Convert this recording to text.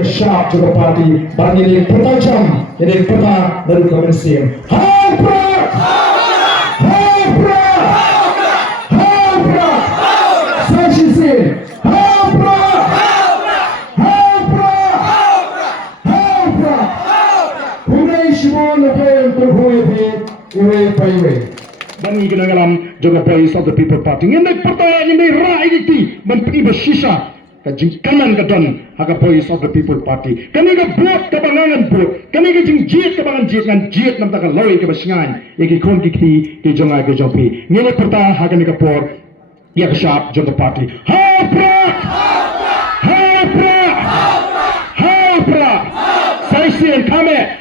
ke sharp juga parti bagi ini pertajam ini peta dari komersial. Hai Prah, hai Prah, hai Prah, saksi sih, hai Prah, hai Prah, hai Prah. Khublei Shibun lepas terhoi iwe paiwe. Bagi kenangan juga Voice of the People Party. Ini peta ini rakyat ini mempunyai sisa. Kajing kanan kadon haga Voice of the People Party. Kami ka buat kabangangan buat. Kami ka jing jit kabangan jit ngan jit nam taka loy ka basingan. Iki kon kiki ki jonga ka jompi. Ngene perta haga ni ka por. Ya ka sharp jong party. Hai Prah! Hai Prah! Hai Prah! Sai sien kame.